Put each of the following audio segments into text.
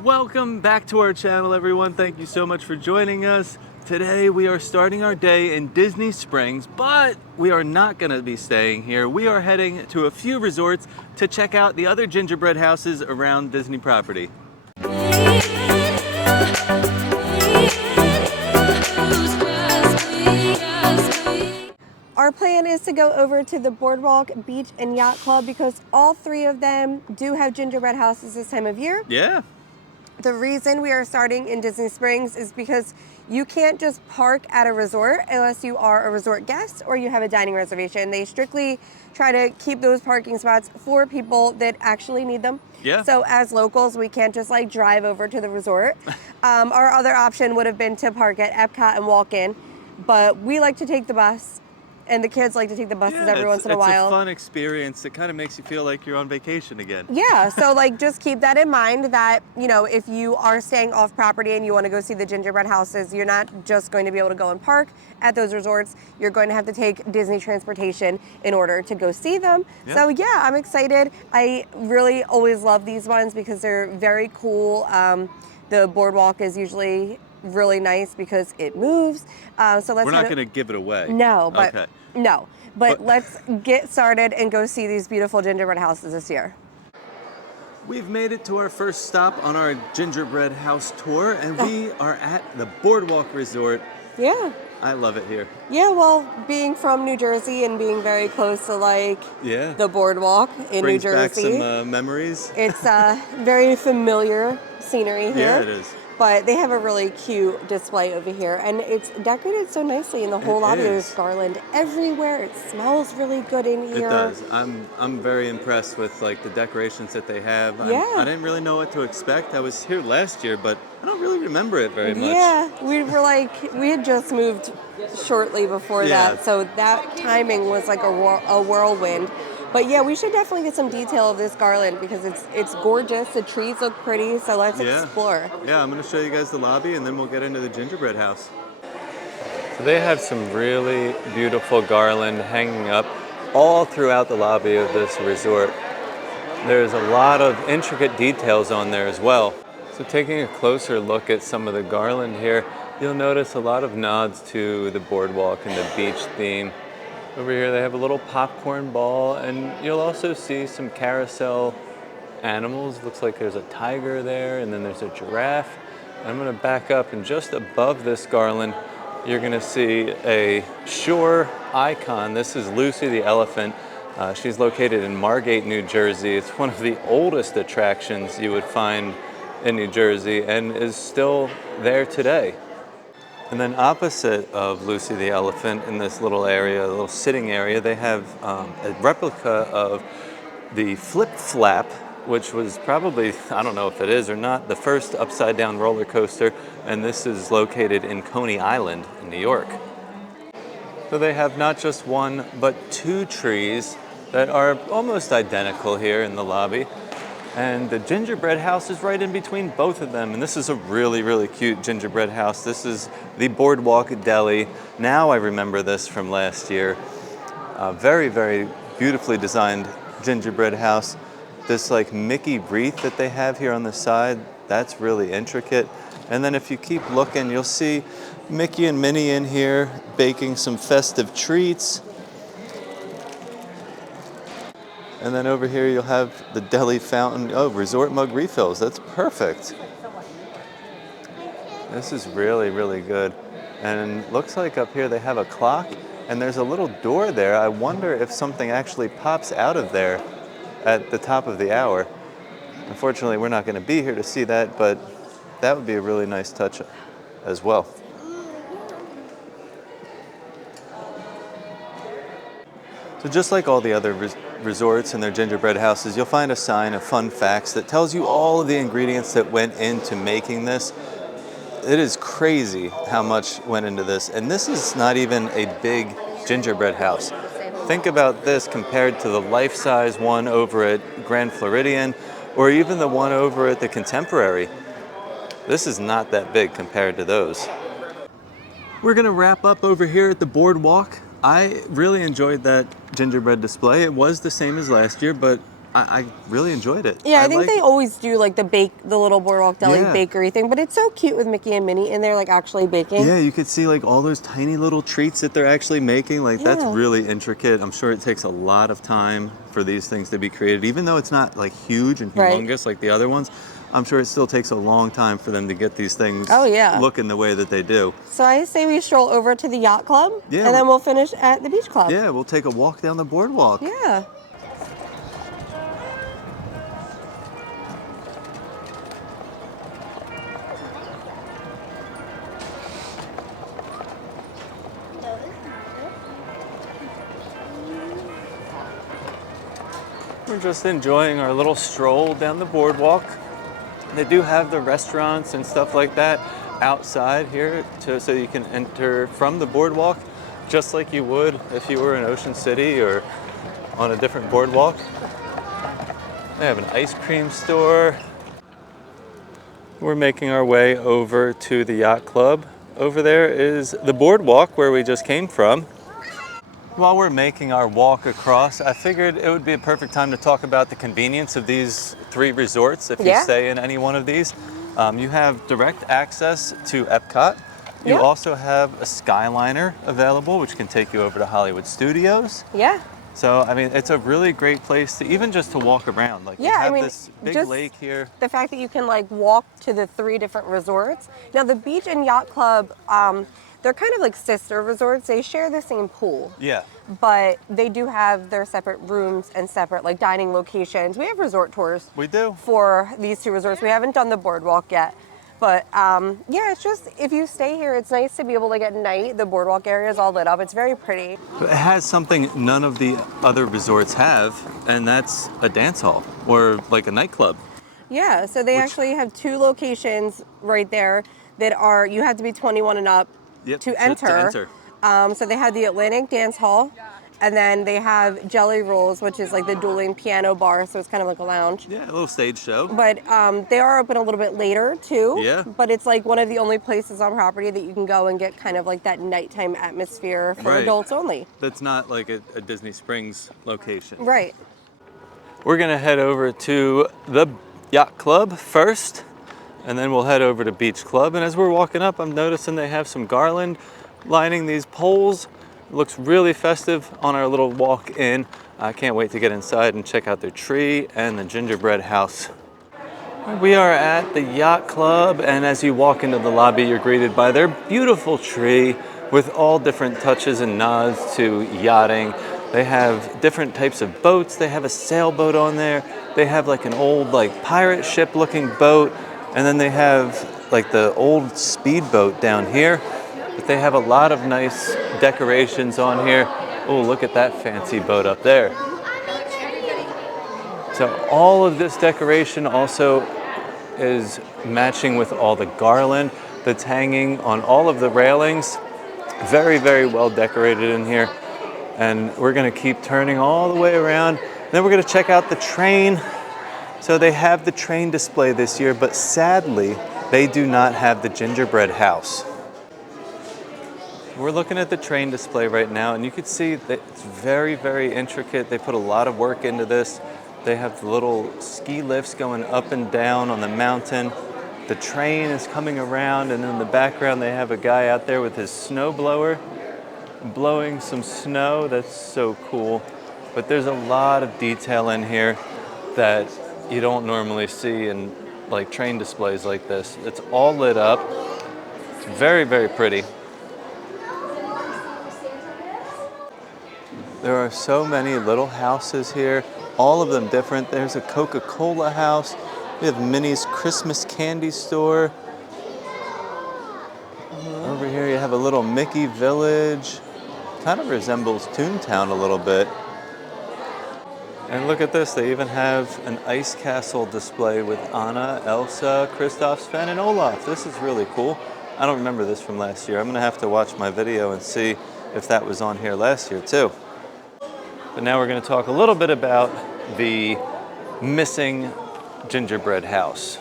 Welcome back to our channel, everyone. Thank you so much for joining us. Today we are starting our day in Disney Springs, but we are not going to be staying here. We are heading to a few resorts to check out the other gingerbread houses around Disney property. Our plan is to go over to the Boardwalk, Beach, and Yacht Club because all three of them do have gingerbread houses this time of year. Yeah. The reason we are starting in Disney Springs is because you can't just park at a resort unless you are a resort guest or you have a dining reservation. They strictly try to keep those parking spots for people that actually need them. Yeah. So as locals, we can't just like drive over to the resort. Our other option would have been to park at Epcot and walk in, but we like to take the bus. And the kids like to take the buses every once in a while. It's a fun experience. It kind of makes you feel like you're on vacation again. Yeah, so like just keep that in mind that, you know, if you are staying off property and you want to go see the gingerbread houses, you're not just going to be able to go and park at those resorts. You're going to have to take Disney transportation in order to go see them. Yeah. So yeah, I'm excited. I really always love these ones because they're very cool. The Boardwalk is usually really nice because it moves. So let's. We're not going to give it away. No, but okay. No, but let's get started and go see these beautiful gingerbread houses this year. We've made it to our first stop on our gingerbread house tour, and we are at the Boardwalk Resort. Yeah. I love it here. Yeah, well, being from New Jersey and being very close to the Boardwalk in New Jersey. Brings back some memories. It's very familiar scenery here. Yeah, it is. But they have a really cute display over here, and it's decorated so nicely in the whole lobby. There's garland everywhere. It smells really good in here. It does. I'm very impressed with like the decorations that they have. Yeah. I didn't really know what to expect. I was here last year, but I don't really remember it very much. Yeah, we had just moved shortly before that, so that timing was like a whirlwind. But yeah, we should definitely get some detail of this garland because it's gorgeous. The trees look pretty, so let's explore. Yeah, I'm going to show you guys the lobby and then we'll get into the gingerbread house. So they have some really beautiful garland hanging up all throughout the lobby of this resort. There's a lot of intricate details on there as well. So taking a closer look at some of the garland here, you'll notice a lot of nods to the boardwalk and the beach theme. Over here they have a little popcorn ball, and you'll also see some carousel animals. Looks like there's a tiger there, and then there's a giraffe. I'm gonna back up, and just above this garland, you're gonna see a shore icon. This is Lucy the elephant. She's located in Margate, New Jersey. It's one of the oldest attractions you would find in New Jersey and is still there today. And then opposite of Lucy the elephant in this little area, a little sitting area, they have a replica of the Flip Flap, which was probably, I don't know if it is or not, the first upside down roller coaster. And this is located in Coney Island in New York. So they have not just one, but two trees that are almost identical here in the lobby. And the gingerbread house is right in between both of them. And this is a really, really cute gingerbread house. This is the Boardwalk Deli. Now I remember this from last year. Very, very beautifully designed gingerbread house. This like Mickey wreath that they have here on the side, that's really intricate. And then if you keep looking, you'll see Mickey and Minnie in here baking some festive treats. And then over here you'll have the deli fountain. Oh, resort mug refills. That's perfect. This is really, really good. And looks like up here they have a clock and there's a little door there. I wonder if something actually pops out of there at the top of the hour. Unfortunately, we're not going to be here to see that, but that would be a really nice touch as well. So just like all the other resorts and their gingerbread houses, you'll find a sign of fun facts that tells you all of the ingredients that went into making this. It is crazy how much went into this. And this is not even a big gingerbread house. Think about this compared to the life-size one over at Grand Floridian or even the one over at the Contemporary. This is not that big compared to those. We're gonna wrap up over here at the Boardwalk. I really enjoyed that gingerbread display. It was the same as last year, but I really enjoyed it. Yeah, I think they always do like the little Boardwalk Deli Yeah. bakery thing, but it's so cute with Mickey and Minnie in there like actually baking. Yeah, you could see like all those tiny little treats that they're actually making. Like that's Yeah. really intricate. I'm sure it takes a lot of time for these things to be created. Even though it's not like huge and Right. humongous like the other ones, I'm sure it still takes a long time for them to get these things Oh, yeah. looking the way that they do. So I say we stroll over to the Yacht Club, Yeah, and then we'll finish at the Beach Club. Yeah, we'll take a walk down the boardwalk. Yeah. We're just enjoying our little stroll down the boardwalk. They do have the restaurants and stuff like that outside here so you can enter from the boardwalk just like you would if you were in Ocean City or on a different boardwalk. They have an ice cream store. We're making our way over to the Yacht Club. Over there is the boardwalk where we just came from. While we're making our walk across, I figured it would be a perfect time to talk about the convenience of these 3 resorts if you stay in any one of these. You have direct access to Epcot. You also have a Skyliner available, which can take you over to Hollywood Studios. Yeah. So, I mean, it's a really great place to even just to walk around. Like, you have this big lake here. The fact that you can like walk to the 3 different resorts. Now, the Beach and Yacht Club, they're kind of like sister resorts. They share the same pool. Yeah. But they do have their separate rooms and separate like dining locations. We have resort tours. We do. For these 2 resorts. We haven't done the boardwalk yet. But yeah, it's just, if you stay here, it's nice to be able, like at night, the boardwalk area is all lit up. It's very pretty. It has something none of the other resorts have, and that's a dance hall or like a nightclub. Yeah, so they actually have 2 locations right there that are, you have to be 21 and up to enter. So they have the Atlantic Dance Hall, and then they have Jelly Rolls, which is like the dueling piano bar, so it's kind of like a lounge. Yeah, a little stage show. But they are open a little bit later too. Yeah. But it's like one of the only places on property that you can go and get kind of like that nighttime atmosphere for adults only. That's not like a Disney Springs location. Right. We're gonna head over to the Yacht Club first, and then we'll head over to Beach Club. And as we're walking up, I'm noticing they have some garland lining these poles. It looks really festive on our little walk in. I can't wait to get inside and check out their tree and the gingerbread house. We are at the Yacht Club, and as you walk into the lobby, you're greeted by their beautiful tree with all different touches and nods to yachting. They have different types of boats. They have a sailboat on there. They have like an old like pirate ship looking boat, and then they have like the old speedboat down here. But they have a lot of nice decorations on here. Oh, look at that fancy boat up there. So all of this decoration also is matching with all the garland that's hanging on all of the railings. Very, very well decorated in here. And we're gonna keep turning all the way around. Then we're gonna check out the train. So they have the train display this year, but sadly, they do not have the gingerbread house. We're looking at the train display right now, and you can see that it's very, very intricate. They put a lot of work into this. They have the little ski lifts going up and down on the mountain. The train is coming around, and in the background they have a guy out there with his snow blower blowing some snow. That's so cool. But there's a lot of detail in here that you don't normally see in like train displays like this. It's all lit up. It's very, very pretty. There are so many little houses here, all of them different. There's a Coca-Cola house. We have Minnie's Christmas candy store. Over here you have a little Mickey village. Kind of resembles Toontown a little bit. And look at this, they even have an ice castle display with Anna, Elsa, Kristoff, Sven, and Olaf. This is really cool. I don't remember this from last year. I'm gonna have to watch my video and see if that was on here last year too. But now we're going to talk a little bit about the missing gingerbread house.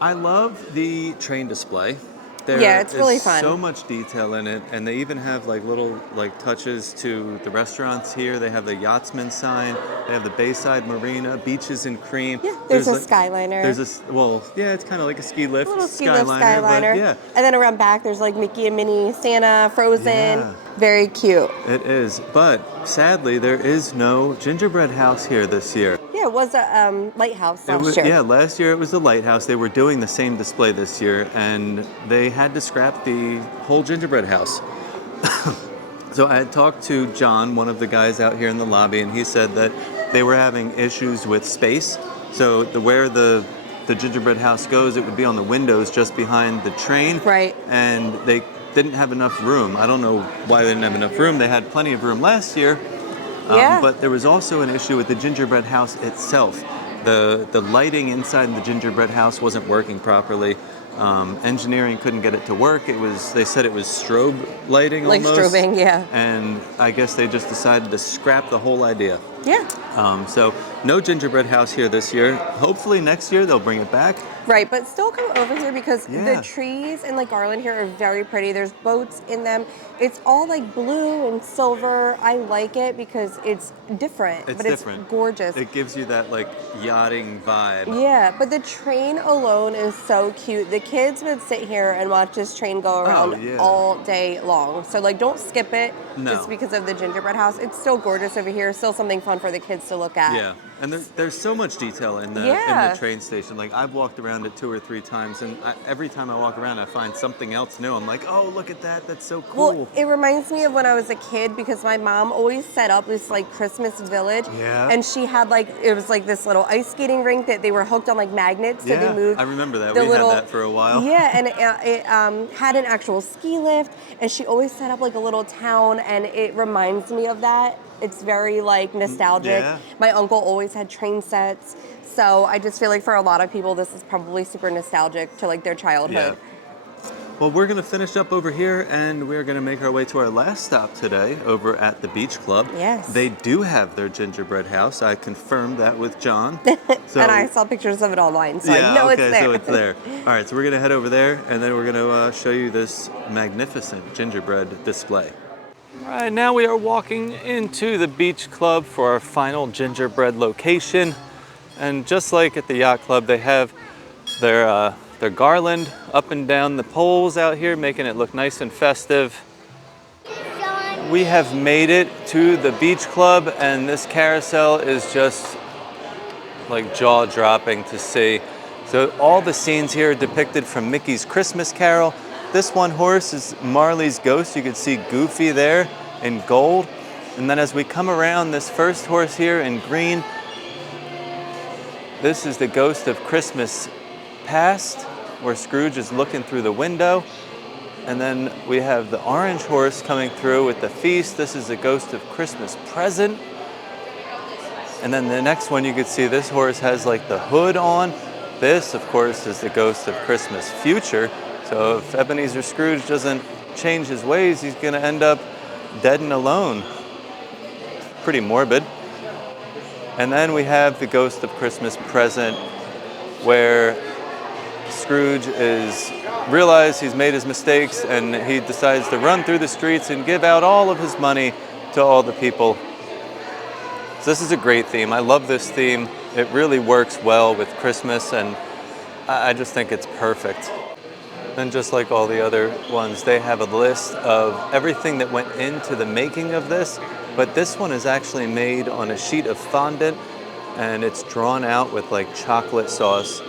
I love the train display. Yeah, it's really is fun. so much detail in it, and they even have like little like touches to the restaurants here. They have the Yachtsman sign. They have the Bayside Marina, beaches in cream. Yeah, there's a Skyliner. Well, yeah, it's kind of like a ski lift A little ski lift Skyliner, but Skyliner. yeah. And then around back, there's like Mickey and Minnie, Santa, Frozen. Yeah. Very cute. It is, but sadly, there is no gingerbread house here this year. Yeah, it was a lighthouse last year. Yeah, last year it was the lighthouse. They were doing the same display this year, and they had to scrap the whole gingerbread house. So I had talked to John, one of the guys out here in the lobby, and he said that they were having issues with space. So where the gingerbread house goes, it would be on the windows just behind the train. Right. And they didn't have enough room. I don't know why they didn't have enough room. They had plenty of room last year. Yeah. But there was also an issue with the gingerbread house itself. The lighting inside the gingerbread house wasn't working properly. Engineering couldn't get it to work. They said it was strobe lighting Like almost. strobing, yeah. And I guess they just decided to scrap the whole idea. Yeah. So no gingerbread house here this year. Hopefully next year they'll bring it back. Right, but still come over here because Yeah. the trees and like garland here are very pretty. There's boats in them. It's all like blue and silver. I like it because it's different, It's but different. it's gorgeous. It gives you that like yachting vibe. Yeah, but the train alone is so cute. The kids would sit here and watch this train go around yeah. all day long. So like don't skip it No. just because of the gingerbread house. It's still gorgeous over here. Still something fun for the kids to look at. Yeah, and there's so much detail in the train station. Like I've walked around it 2 or 3 times, and every time I walk around, I find something else new. I'm like, oh, look at that! That's so cool. Well, it reminds me of when I was a kid because my mom always set up this like Christmas village. Yeah. And she had like, it was like this little ice skating rink that they were hooked on like magnets. So they moved. I remember that. the We little- had that for a while. Yeah, and it had an actual ski lift. And she always set up like a little town. And it reminds me of that. It's very like nostalgic. Yeah. My uncle always had train sets. So I just feel like for a lot of people, this is probably super nostalgic to like their childhood. Yeah. Well, we're going to finish up over here, and we're going to make our way to our last stop today over at the Beach Club. Yes. They do have their gingerbread house. I confirmed that with John. So, And I saw pictures of it online, so yeah, I know okay, it's there. so it's there. All right, so we're going to head over there, and then we're going to show you this magnificent gingerbread display. All right, now we are walking into the Beach Club for our final gingerbread location. And just like at the Yacht Club, they have their garland up and down the poles out here, making it look nice and festive. We have made it to the Beach Club, and this carousel is just like jaw-dropping to see. So all the scenes here are depicted from Mickey's Christmas Carol. This one horse is Marley's ghost. You can see Goofy there in gold. And then as we come around this first horse here in green, this is the ghost of Christmas Past, where Scrooge is looking through the window. And then we have the orange horse coming through with the feast. This is the ghost of Christmas Present. And then the next one, you can see this horse has like the hood on. This, of course, is the ghost of Christmas Future. So if Ebenezer Scrooge doesn't change his ways, he's going to end up dead and alone. Pretty morbid. And then we have the ghost of Christmas Present, where Scrooge realized he's made his mistakes, and he decides to run through the streets and give out all of his money to all the people. So this is a great theme. I love this theme. It really works well with Christmas, and I just think it's perfect. And just like all the other ones, they have a list of everything that went into the making of this, but this one is actually made on a sheet of fondant, and it's drawn out with like chocolate sauce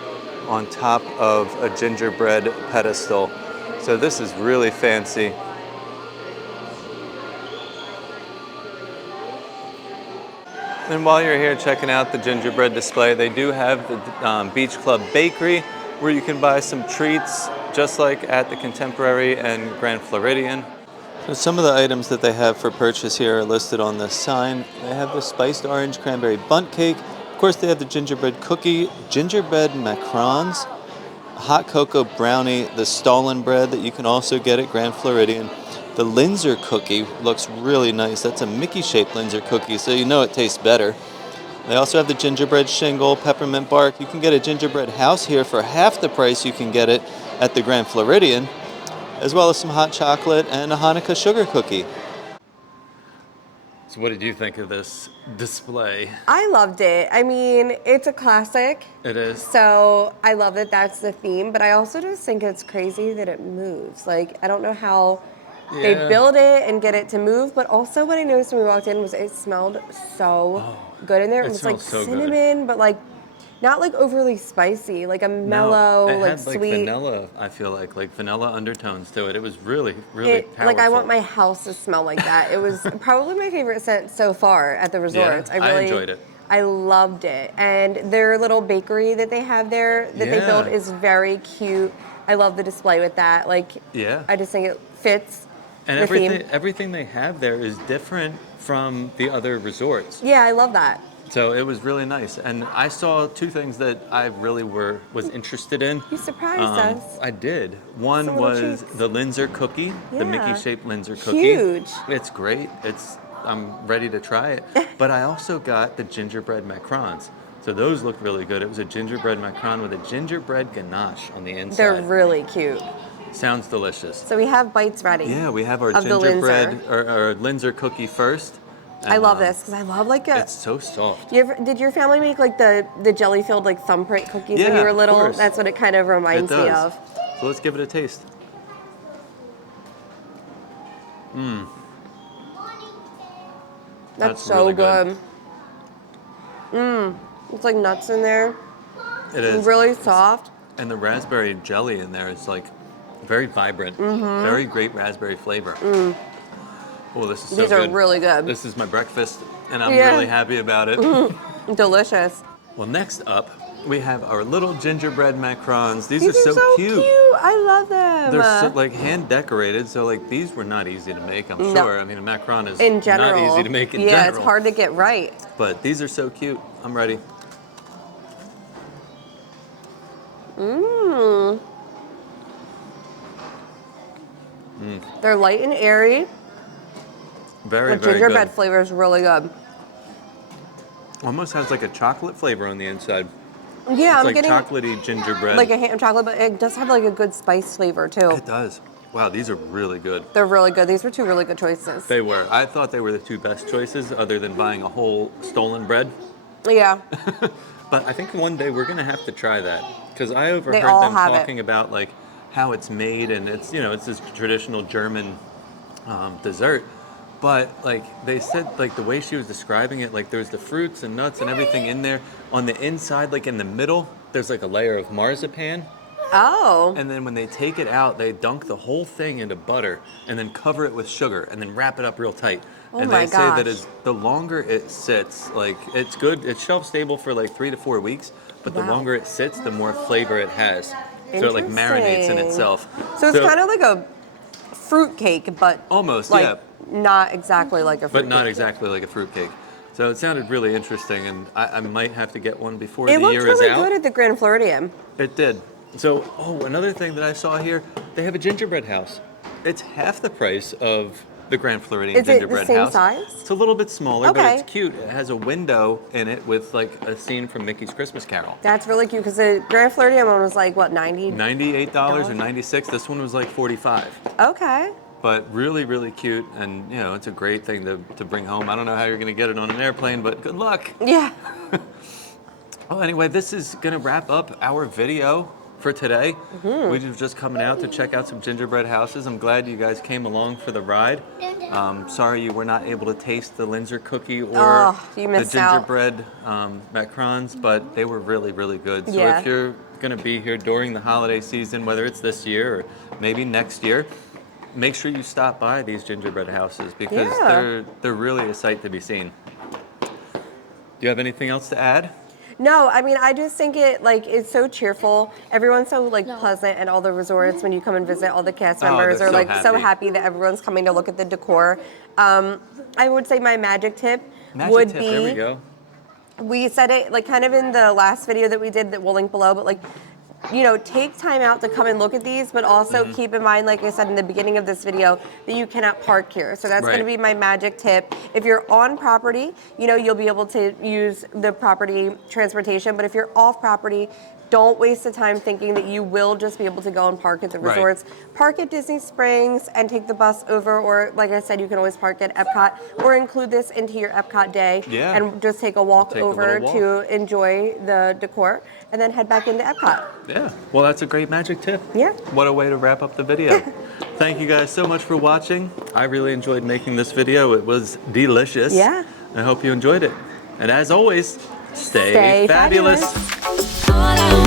on top of a gingerbread pedestal. So this is really fancy. And while you're here checking out the gingerbread display, they do have the Beach Club Bakery, where you can buy some treats, just like at the Contemporary and Grand Floridian. So some of the items that they have for purchase here are listed on this sign. They have the spiced orange cranberry bundt cake. Of course, they have the gingerbread cookie, gingerbread macarons, hot cocoa brownie, the Stollen bread that you can also get at Grand Floridian. The Linzer cookie looks really nice. That's a Mickey-shaped Linzer cookie, so you know it tastes better. They also have the gingerbread shingle, peppermint bark. You can get a gingerbread house here for half the price you can get it at the Grand Floridian. as well as some hot chocolate and a Hanukkah sugar cookie. So what did you think of this display? I loved it. I mean, it's a classic. It is. So I love that that's the theme, but I also just think it's crazy that it moves. Like, I don't know how they build it and get it to move, but also what I noticed when we walked in was it smelled so good in there. It was like so cinnamon, but like not like overly spicy, like a mellow, it like had like sweet. vanilla, I feel like vanilla undertones to it. It was really, really powerful. Like I want my house to smell like that. It was probably my favorite scent so far at the resorts. Yeah, I enjoyed it. I loved it. And their little bakery that they have there that they built is very cute. I love the display with that. Like, I just think it fits. And the theme. everything they have there is different from the other resorts. Yeah, I love that. So it was really nice. And I saw two things that I really was interested in. You surprised us. I did. One was the Linzer cookie, the Mickey-shaped Linzer cookie. Huge. It's great. I'm ready to try it. But I also got the gingerbread macarons. So those look really good. It was a gingerbread macaron with a gingerbread ganache on the inside. They're really cute. Sounds delicious. So we have bites ready. Yeah, we have our gingerbread or Linzer cookie first. And, I love this because I love like a. It's so soft. Did your family make like the jelly filled like thumbprint cookies when you were little? Of course. That's what it kind of reminds me of. So let's give it a taste. That's so good. It's like nuts in there. It is. Really soft. And the raspberry jelly in there is like very vibrant. Very great raspberry flavor. Oh, this is so good. These are really good. This is my breakfast, and I'm really happy about it. Delicious. Well, next up, we have our little gingerbread macarons. These are so cute. I love them. They're so, like hand decorated, so like these were not easy to make, I'm sure. I mean, a macaron is in general, not easy to make in general. Yeah, it's hard to get right. But these are so cute. I'm ready. They're light and airy. Very, the very gingerbread good. flavor is really good. Almost has like a chocolate flavor on the inside. Yeah, it's I'm like getting chocolatey gingerbread. like a ham chocolate, but it does have like a good spice flavor too. It does. Wow, these are really good. They're really good. These were two really good choices. They were. I thought they were the two best choices, other than buying a whole stolen bread. Yeah. But I think one day we're gonna have to try that because I overheard all them have talking about like how it's made, and it's it's this traditional German dessert. But like they said, like the way she was describing it, like there's the fruits and nuts and everything in there. On the inside, like in the middle, there's like a layer of marzipan. Oh. And then when they take it out, they dunk the whole thing into butter and then cover it with sugar and then wrap it up real tight. Oh and my they say gosh. that the longer it sits, like it's good, it's shelf stable for like 3 to 4 weeks, but the longer it sits, the more flavor it has. So it like marinates in itself. So it's kind of like a fruit cake, but almost, like not exactly like a fruit but not cake. exactly like a fruit cake. So it sounded really interesting, and I might have to get one before the It looked year is really out. good at the Grand Floridian. It did. So, another thing that I saw here, they have a gingerbread house. It's half the price of the Grand Floridian gingerbread house. Is it the same size? It's a little bit smaller, but Okay. it's cute. It has a window in it with like a scene from Mickey's Christmas Carol. That's really cute because the Grand Floridian one was like what, 90? $98 or $96. This one was like $45. Okay. But really, really cute, and it's a great thing to bring home. I don't know how you're gonna get it on an airplane, but good luck. Yeah. Well, anyway, this is gonna wrap up our video for today. We were just coming out to check out some gingerbread houses. I'm glad you guys came along for the ride. Sorry you were not able to taste the Linzer cookie or you the missed out. gingerbread macarons, but they were really, really good. So Yeah. if you're gonna be here during the holiday season, whether it's this year or maybe next year, make sure you stop by these gingerbread houses because they're really a sight to be seen. Do you have anything else to add? No, I mean, I just think it's so cheerful. Everyone's so pleasant at all the resorts when you come and visit. All the cast members they're are so so happy. happy that everyone's coming to look at the decor. I would say my magic tip There we go. we said it like kind of in the last video that we did that we'll link below, but like you know, take time out to come and look at these, but also keep in mind, like I said in the beginning of this video, that you cannot park here. So that's going to be my magic tip. If you're on property, you know, you'll be able to use the property transportation, but if you're off property, don't waste the time thinking that you will just be able to go and park at the resorts. Park at Disney Springs and take the bus over, or like I said, you can always park at Epcot, or include this into your Epcot day and just take a walk over to enjoy the decor and then head back into Epcot. Yeah, well, that's a great magic tip. Yeah. What a way to wrap up the video. Thank you guys so much for watching. I really enjoyed making this video. It was delicious. Yeah. I hope you enjoyed it. And as always, stay fabulous. All I